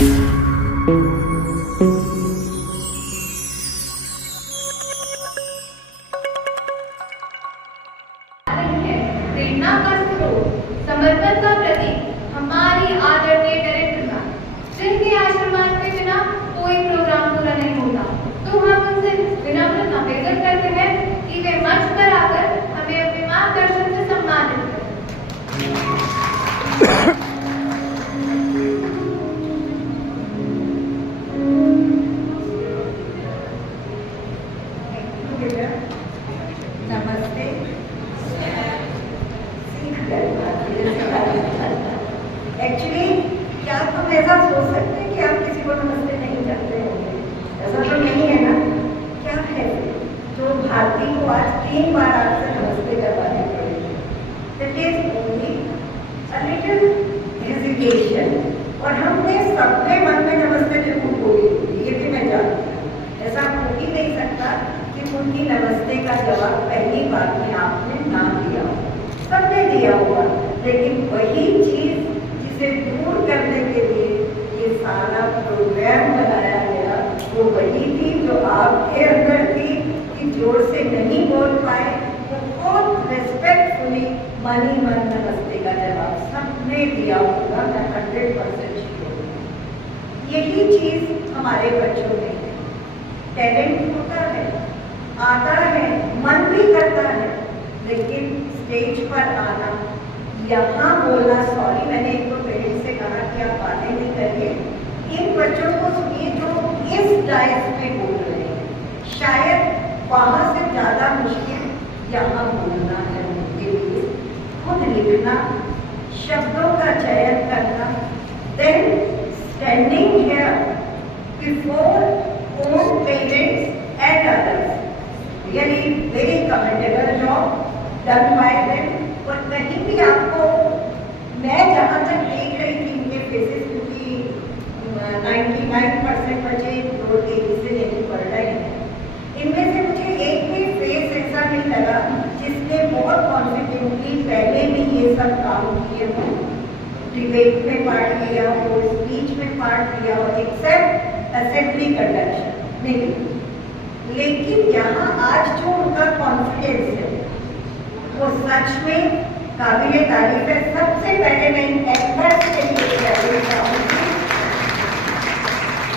प्रेरणा का स्रोत, समर्पण का प्रतीक हमारी आदरणीय डायरेक्टर मैम, जिनके आशीर्वाद के बिना कोई प्रोग्राम पूरा नहीं होता। तो हम उनसे विनम्र निवेदन करते हैं कि वे मंच पर आकर हमें अपने मार्गदर्शन से सम्मानित करें। नमस्ते। एक्चुअली क्या तुम ऐसा सोच सकते हैं कि आप किसी को नमस्ते नहीं करते होंगे? ऐसा तो नहीं है ना? क्या है जो भारती को आज 3 बार आपसे नमस्ते करवाने पड़ेगी? It is only a little hesitation। और हमने सबके मन में नमस्ते जरूर बोली, ये भी मैं जानती हूँ। ऐसा हो ही नहीं सकता कि उनकी नमस्ते का जवाब पहली बार में आपने ना दिया हो। सबने दिया होगा, लेकिन वही चीज जिसे दूर करने के लिए ये सारा प्रोग्राम बनाया गया, वो वही थी जो आपके अंदर थी कि जोर से नहीं बोल पाए, वो बहुत रिस्पेक्टफुली मन ही मन नमस्ते का जवाब सबने दिया होगा। मैं 100% श्योर हूँ। यही चीज हमारे बच्चों में है। टैलेंट होता है, आता है, मन भी करता है, लेकिन स्टेज पर आना, यहाँ बोलना, सॉरी मैंने एक तो पेरेंट्स से कहा कि आप बातें नहीं करिए, इन बच्चों को सुनिए जो इस डाइस पे बोल रहे हैं। शायद वहाँ से ज़्यादा मुश्किल यहाँ बोलना है उनके लिए। खुद लिखना, शब्दों का चयन करना, then standing here before own parents and others, really very commendable job done by them. और कहीं भी आपको, मैं जहाँ तक देख रही थी इनके फेसेस, क्योंकि 99% बच्चे रोड तेजी से नहीं पढ़ रहे हैं, इनमें से मुझे एक भी फेस ऐसा नहीं लगा जिसने बहुत कॉन्फिडेंटली पहले भी ये सब काम किए हो, डिबेट में पार्ट लिया हो, स्पीच में पार्ट लिया हो, एक्सेप्ट असेंबली कंडक्शन नहीं। लेकिन यहाँ आज जो उनका कॉन्फिडेंस है वो सच में काबिले तारीफ है। सबसे पहले मैं इन एक्टर्स के लिए कहना चाहूँगी,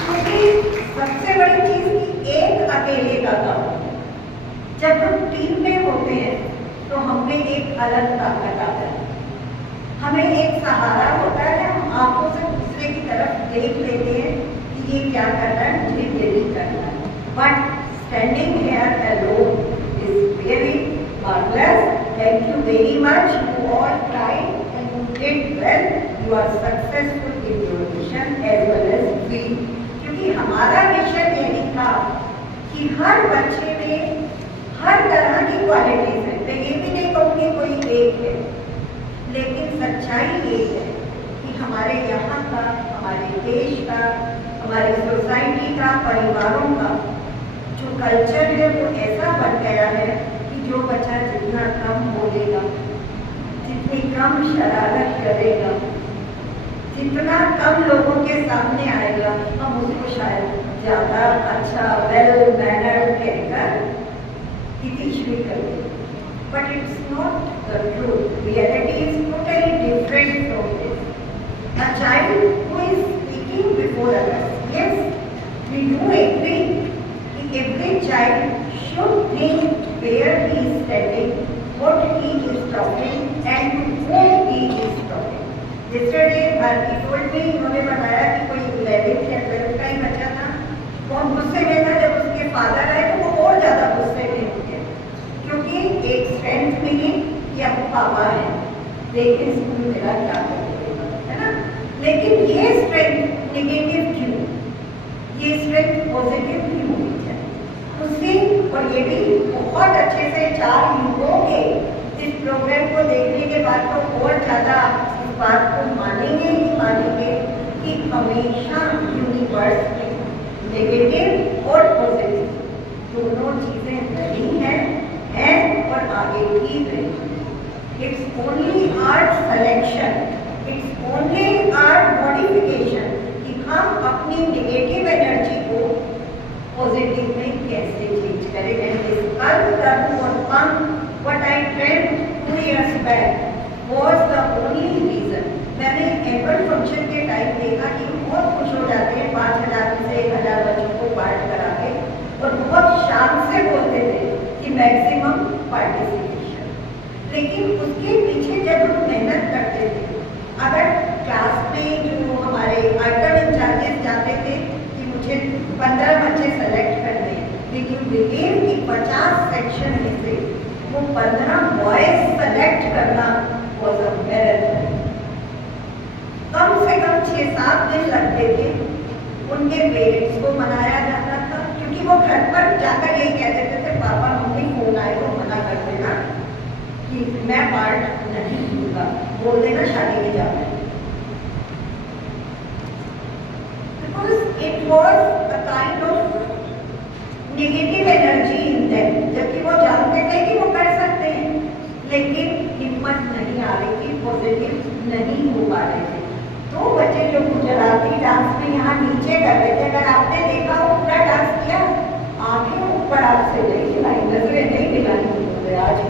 क्योंकि सबसे बड़ी चीज़ कि एक अकेले का काम, जब हम टीम में होते हैं तो हमें एक अलग ताकत आता है, हमें एक सहारा होता है, हम आंखों से दूसरे की तरफ देख लेते हैं कि ये क्या कर रहा है, मुझे ये नहीं करना है। But standing here alone is really marvelous. Thank you very much. You all tried and you did well. You are successful in your mission as well as we. क्योंकि हमारा मिशन यही था कि हर बच्चे में हर तरह की क्वालिटीज है। मैं ये भी नहीं कहूँगी कोई एक है, लेकिन सच्चाई ये है कि हमारे यहाँ का, हमारे देश का, हमारी सोसाइटी का, परिवारों का जो कल्चर है वो ऐसा बन गया है कि जो बच्चा जितना कम बोलेगा, जितनी कम शरारत करेगा, जितना कम लोगों के सामने आएगा, हम उसको शायद ज़्यादा अच्छा वेल मैनर्ड कहकर इतिश्री करेंगे। But it's not the truth. Reality is totally different from this. A child who is speaking before others, yes we do agree, every child should think where he is standing, what he is talking and to whom he is talking. Yesterday Bharti told me, उन्होंने बताया कि कोई 11th या 12th का ही बच्चा था, बहुत गुस्से में था। जब उसके फादर आए तो वो और ज़्यादा गुस्से में हो गया, क्योंकि एक स्ट्रेंथ मिली कि अब पापा है, लेकिन स्कूल मेरा क्या करेगा, है ना। लेकिन ये स्ट्रेंथ नेगेटिव क्यों, ये स्ट्रेंथ पॉजिटिव क्यों होनी चाहिए उसकी। और ये भी बहुत अच्छे से 4 युगों के इस प्रोग्राम को देखने के बाद तो और ज़्यादा इस बात को मानेंगे ही मानेंगे कि हमेशा यूनिवर्स में नेगेटिव और पॉजिटिव दोनों चीज़ें रही हैं और आगे भी रहेंगी। It's only our selection, it's only our modification कि हम कैसे चेंज करें। And what I dreamt 2 years back was the only reason। मैंने एनुअल फंक्शन के टाइम देखा कि बहुत खुश हो जाते हैं 5,000 से 1,000 बच्चों को पार्ट करा के, और बहुत शान से बोलते थे कि मैक्सिमम पार्टिसिपेशन। लेकिन उसके पीछे जब हम मेहनत करते थे, अगर क्लास में जो हमारे आइटम इंचार्जेस जाते थे कि मुझे 15 बच्चे सेलेक्ट करने, लेकिन बिलीव कि 50 सेक्शन में से वो 15 बॉयज सेलेक्ट करना वॉज अ मैराथन। कम से कम 6-7 दिन लगते थे। उनके पेरेंट्स को मनाया जाता था, क्योंकि वो घर पर जाकर यही कह देते थे, पापा मम्मी फोन आए तो मना कर देना कि मैं पार्ट नहीं लूंगा, बोल देना शादी में जाना है। Because it was a kind of negative energy in them, जबकि वो जानते थे कि वो कर सकते हैं, लेकिन हिम्मत नहीं आ रही थी, पॉजिटिव नहीं हो पा रहे थे। तो बच्चे जो गुजराती डांस में यहाँ नीचे कर रहे थे, अगर आपने देखा वो पूरा डांस किया, आगे ऊपर आपसे नहीं खिलाई, नजरें नहीं दिलानी आज,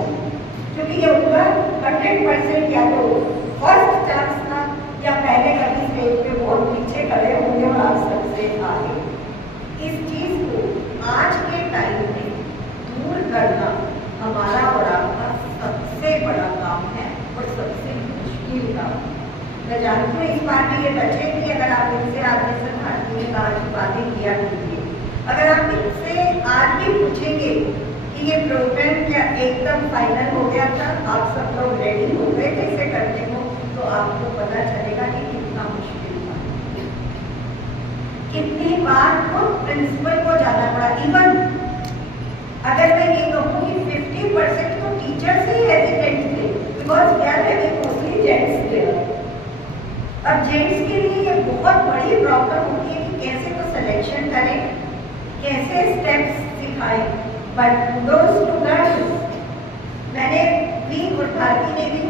क्योंकि ये उनका 100% या तो फर्स्ट चांस था या पहले कभी स्टेज पे बहुत पीछे खड़े होंगे और आप सबसे आगे। इस चीज को आज के टाइम में दूर करना हमारा और आपका सबसे बड़ा काम है और सबसे मुश्किल काम है। मैं जानती हूँ इस बार में ये बच्चे भी, अगर आप इनसे आगे से भारती ने कहा की बातें किया कीजिए, अगर आप इनसे आज भी पूछेंगे कि ये प्रोग्राम क्या एकदम फाइनल हो गया था, आप सब लोग रेडी हो गए कैसे करते हो, तो आपको पता चलेगा कि कितना मुश्किल था। कितनी बार तो प्रिंसिपल को जाना पड़ा। इवन अगर मैं ये कहूँ कि 50% तो टीचर्स ही हेजिटेंट थे, because we are having mostly gents there. अब जेंट्स के लिए ये बहुत बड़ी प्रॉब्लम होती है कि कैसे तो सिलेक्शन करें, कैसे स्टेप्स सिखाएं। बट दोज टू गर्ल्स, मैंने भी और भारती ने भी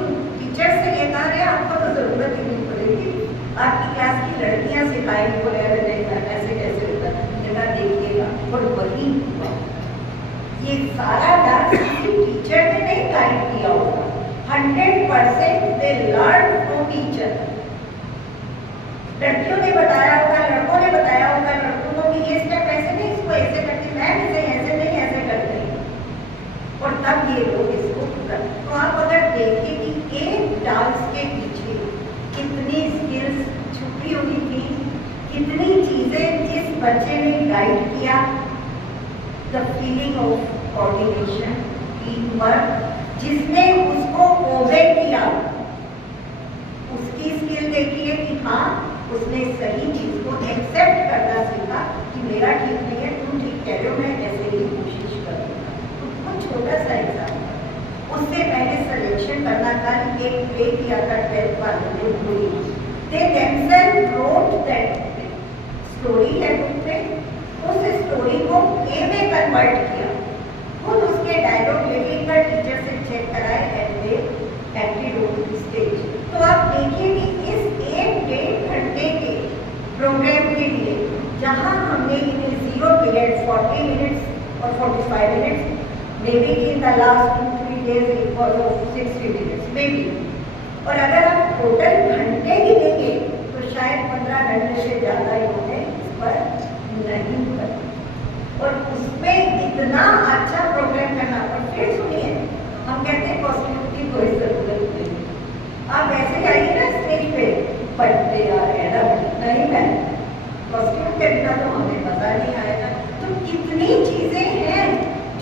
टीचर्स से ये कहा है आपको तो जरूरत ही नहीं पड़ेगी, आपकी क्लास की लड़कियां सिखाएंगी, बोले ऐसे कैसे होता है, देखिएगा। और वही हुआ, ये सारा डांस किसी टीचर ने नहीं गाइड किया होगा, 100% दे लर्न फ्रॉम टीचर। लड़कियों ने बताया होगा, लड़कों ने बताया होगा, लड़कों को भी ये स्टेप ऐसे नहीं, इसको ऐसे करती, मैम इसे ऐसे नहीं ऐसे करते, और तब ये लोग इसको कर। तो आप अगर देखिए कि एक डांस के पीछे कितनी स्किल्स छुपी हुई थी, कितनी चीजें जिस बच्चे ने गाइड किया, the feeling of coordination, team work, जिसने उसको ओबे किया, उसकी स्किल देखिए कि हाँ उसने सही चीज को एक्सेप्ट करना सीखा कि मेरा ठीक नहीं है, तुम ठीक कह रहे हो, मैं ऐसे ही कोशिश करूँगा। तो बहुत छोटा सा एग्जाम्पल, उससे पहले सिलेक्शन करना था, एक प्ले किया था 12th वालों ने पूरी, दे themselves wrote that स्टोरी है बुक में, उस स्टोरी को प्ले में कन्वर्ट किया, खुद उसके डायलॉग लिखकर टीचर से चेक कराए and they acted on stage. तो आप देखिए कि इस 1-1.5 घंटे के प्रोग्राम के लिए, जहां हमने इन्हें 0 पीरियड 40 मिनट्स और 45 minutes, may be in the last 2-3 days it was 60 minutes may be, और अगर आप टोटल घंटे ही देंगे तो शायद 15 घंटे से ज़्यादा इन्होंने इस पर नहीं कर, और उसमें इतना अच्छा प्रोग्राम करना। और फिर सुनिए, हम कहते हैं कॉस्ट्यूम की कोई जरूरत नहीं, आप ऐसे आइए ना स्टेज पे, पढ़ते नहीं, मैं कॉस्ट्यूम के बिना तो हमें पता नहीं आएगा। तो कितनी चीजें हैं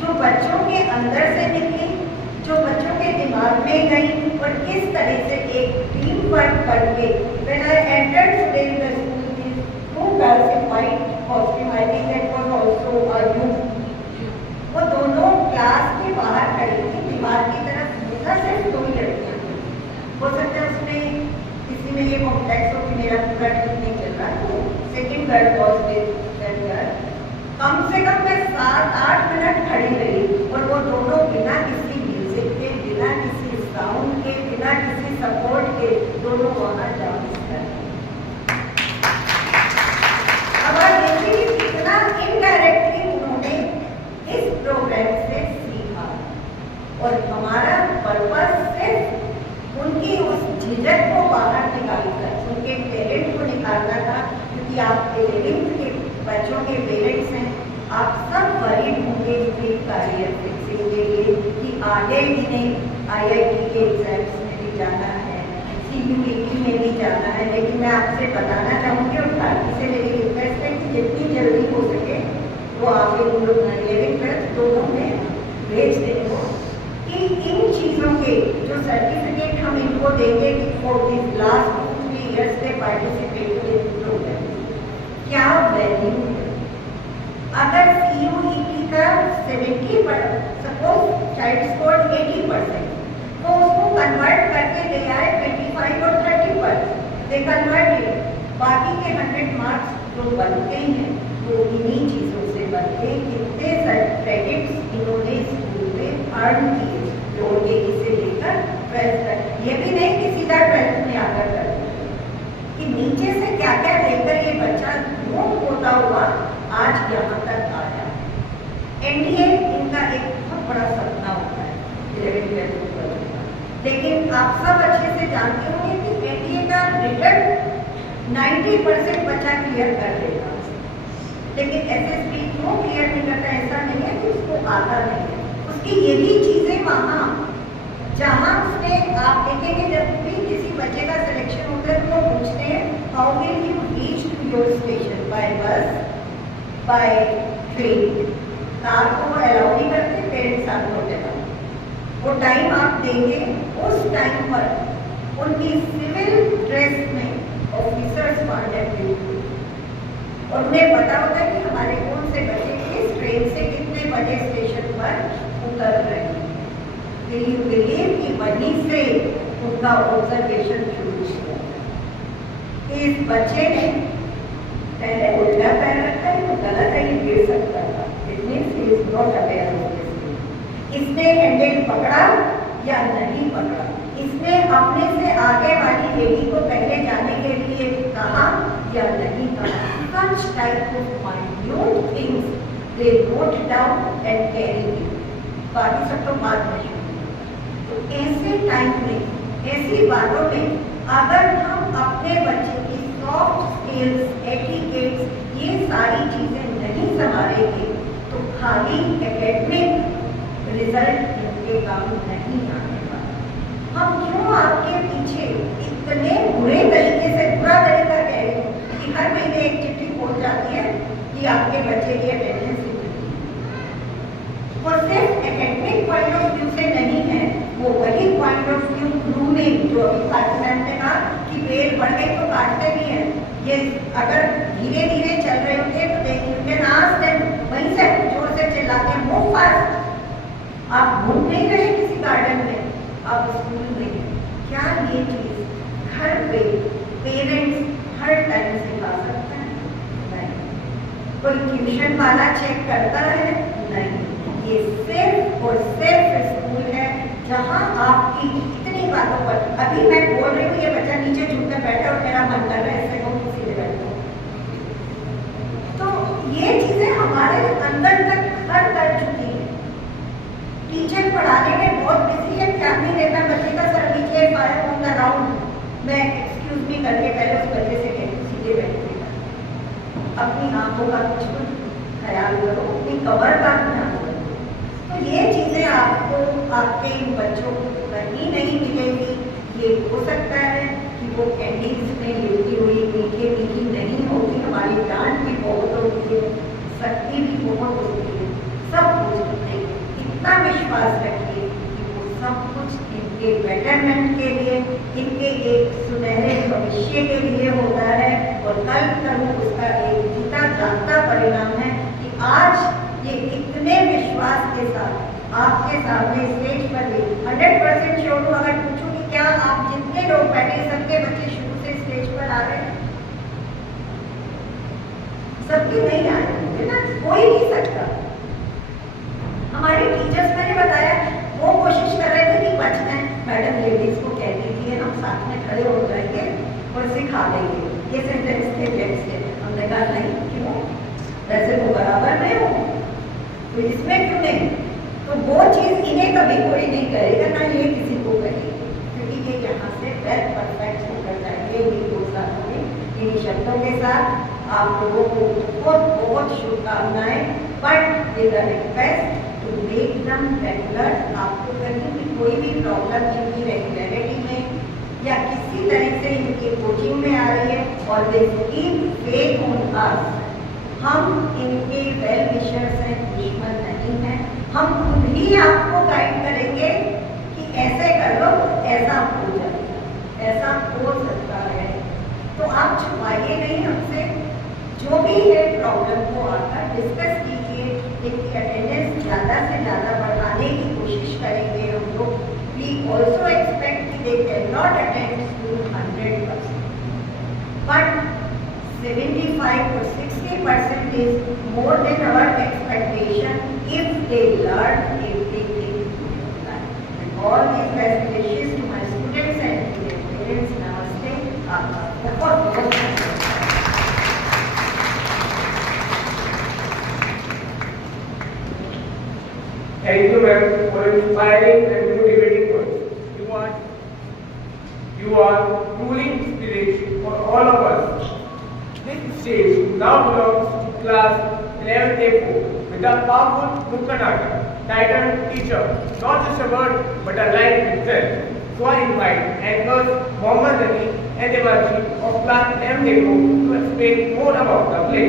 जो बच्चों के अंदर से निकली, जो बच्चों के दिमाग में गई, और किस तरह से एक टीम वर्क करके when I entered today in the school, these 2 girls in white costume, I think that was also a youth, वो दोनों क्लास के बाहर खड़ी थी, दीवार की तरफ देखा, सिर्फ 2 लड़कियां थी। हो सकता है उसमें किसी में ये कॉम्प्लेक्स हो कि मेरा पूरा ठीक नहीं चल रहा, तो second girl was with that girl. कम से कम मैं 7-8 मिनट खड़ी रही, और वो दोनों बिना किसी म्यूजिक के, बिना किसी साउंड के, बिना किसी सपोर्ट के, दोनों वहाँ डांस कर रहे। अब आप देखिए कितना इनडायरेक्टली उन्होंने कि आप 11th के बच्चों के पेरेंट्स हैं, आप सब वरीड होंगे अपने करियर फिक्सिंग के लिए कि आगे इन्हें IIT के एग्जाम्स में भी जाना है, CUET में भी जाना है। लेकिन मैं आपसे बताना चाहूँगी और भारती से मेरी रिक्वेस्ट है कि जितनी जल्दी हो सके वो आप इन लोग 11th 12th दोनों में भेज देंगे कि इन चीज़ों के जो सर्टिफिकेट हम इनको देंगे कि for this last 2-3 years they participated in program, क्या वैल्यू है। अगर CUET का 70 पर सपोज चाइल्ड स्कोर 80%, तो उसको कन्वर्ट करके ले आए 25 और 30 पर, दे कन्वर्ट बाकी के 100 मार्क्स जो बनते हैं वो इन्हीं चीज़ों से बनते हैं। कितने क्रेडिट्स इन्होंने स्कूल में अर्न किए जो केजी से लेकर 12th तक, ये भी नहीं कि सीधा 12th में आकर कर कि नीचे से क्या क्या लेकर ये बच्चा ग्रोथ होता हुआ आज यहाँ तक आया। NDA इनका एक बहुत बड़ा सपना होता है 11th 12th का, लेकिन आप सब अच्छे से जानते होंगे कि NDA का रिटर्न 90% बच्चा क्लियर कर देगा, लेकिन SSB क्यों क्लियर नहीं करता? ऐसा नहीं है कि उसको आता नहीं है, उसकी यही चीज़ें वहाँ जहाँ उसने, आप देखेंगे जब भी किसी बच्चे का सिलेक्शन होता है तो वो पूछते हैं how will you reach to your station, by bus, by train. Car को वो अलाउ नहीं करते, पेरेंट्स आपको बताओ वो टाइम आप देंगे, उस टाइम पर उनकी सिविल ड्रेस में ऑफिसर्स कॉन्टेक्ट होंगे और उन्हें पता होता है कि हमारे कौन से बच्चे किस ट्रेन से कितने बजे स्टेशन पर उतर रहे हैं। Will you believe कि वहीं से उनका ऑब्जर्वेशन शुरू किया। इस बच्चे ने पहले उल्टा पैर रखा है तो गलत है, ये गिर सकता था, it means he is not aware of this. इसने हैंडल पकड़ा या नहीं पकड़ा, इसने अपने से आगे वाली लेडी को पहले जाने के लिए कहा या नहीं कहा। Such type of minute things they note down and carry it. बाकी सब तो बाद में। तो ऐसे टाइम में, ऐसी बातों में अगर हम अपने बच्चे की सॉफ्ट स्किल्स, एटिकेट्स, ये सारी चीज़ें नहीं संभालेंगे तो खाली एकेडमिक रिजल्ट इनके काम नहीं आने वाला। हम क्यों आपके पीछे इतने बुरे तरीके से, बुरा तरीका कह रहे हैं कि हर महीने एक चिट्ठी पहुंच जाती है कि आपके बच्चे की अटेंडेंस और सिर्फ एकेडमिक पॉइंट ऑफ व्यू से नहीं है, वो वही पॉइंट ऑफ व्यू ग्रूमिंग जो अभी पाकिस्तान ने कहा कि बेल बढ़ गई तो काटते भी हैं, ये अगर धीरे धीरे चल रहे होते तो देखिए नाच दें वहीं से जोर से चिल्लाते हैं मूव फास्ट। आप घूम नहीं रहे किसी गार्डन में, आप स्कूल में, क्या ये चीज घर पे पेरेंट्स हर टाइम सिखा सकते हैं? नहीं। कोई ट्यूशन वाला चेक करता है? नहीं। ये सिर्फ और सिर्फ स्कूल है जहाँ आपकी इतनी बातों पर, अभी मैं बोल रही हूँ ये बच्चा नीचे झुककर बैठा और मेरा मन कर रहा है इससे कहूँ किसी जगह बैठो, तो ये चीजें हमारे अंदर तक घर कर चुकी है। टीचर पढ़ाने में बहुत बिजी है, ध्यान नहीं देता बच्चे का, सर नीचे फायर ऑन द राउंड, मैं एक्सक्यूज मी करके पहले उस बच्चे से कहती सीधे बैठेगा, अपनी आंखों का कुछ ख्याल करो, अपनी कमर का ध्यान करो। तो ये चीज़ें आपको आपके इन बच्चों को कहीं नहीं मिलेगी। ये हो सकता है कि वो कैंडीज में लिपटी हुई मीठी मीठी नहीं होगी, हमारी डांट भी बहुत होती है, शक्ति भी बहुत होती है, सब कुछ होते हैं। इतना विश्वास रखिए कि वो सब कुछ इनके बेटरमेंट के लिए, इनके एक सुनहरे भविष्य के लिए होता है और कल तक उसका एक जीता जागता परिणाम है कि आज ये इतने विश्वास के साथ आपके सामने स्टेज पर 100% श्योर हूँ। अगर पूछूं कि क्या आप जितने लोग बैठे सबके बच्चे शुरू से स्टेज पर आ रहे हैं? सबके नहीं आ रहे हैं ना, कोई नहीं सकता। हमारे टीचर्स मैंने बताया वो कोशिश कर रहे थे कि बचना है, मैडम लेडीज को कहती थी हम साथ में खड़े हो जाएंगे और सिखा देंगे ये सेंटेंस के टेक्स्ट से। हमने कहा नहीं, क्यों, वैसे वो बराबर में हो तो इसमें क्यों नहीं? तो वो चीज़ इन्हें कभी कोई नहीं करेगा, ना ये किसी को करेगा, क्योंकि ये यहाँ से वेल परफेक्ट होकर जाएंगे इन दो सालों में, इन शब्दों के साथ आप लोगों को बहुत बहुत शुभकामनाएं, but with a request to make them regular. आपको कहीं भी कोई भी प्रॉब्लम इनकी रेगुलरिटी में या किसी तरह से इनकी कोचिंग में आ रही है और they keep faith on us. हम इनके वेल विशर्स हैं, दुश्मन नहीं हैं। हम खुद ही आपको गाइड करेंगे कि ऐसे कर लो, ऐसा हो जाएगा, ऐसा हो सकता है। तो आप छुपाइए नहीं हमसे, जो भी है प्रॉब्लम को आकर डिस्कस कीजिए। इनकी अटेंडेंस ज़्यादा से ज़्यादा बढ़ाने की कोशिश करेंगे हम लोग। वी ऑल्सो एक्सपेक्ट कि they can not attend school 100%, but 75 or 60% is more than our expectation if they learn everything in their life. And all these best wishes to my students and to their parents. Namaste. Thank you, ma'am, for inspiring and motivating words. You are truly inspiration for all of us. This stage now belongs to class 11A4 with a powerful Mukkanaka titled Teacher, not just a word but a life itself. So I invite anchors Mohammad Ali and Devanshi of class 11A4 to explain more about the play.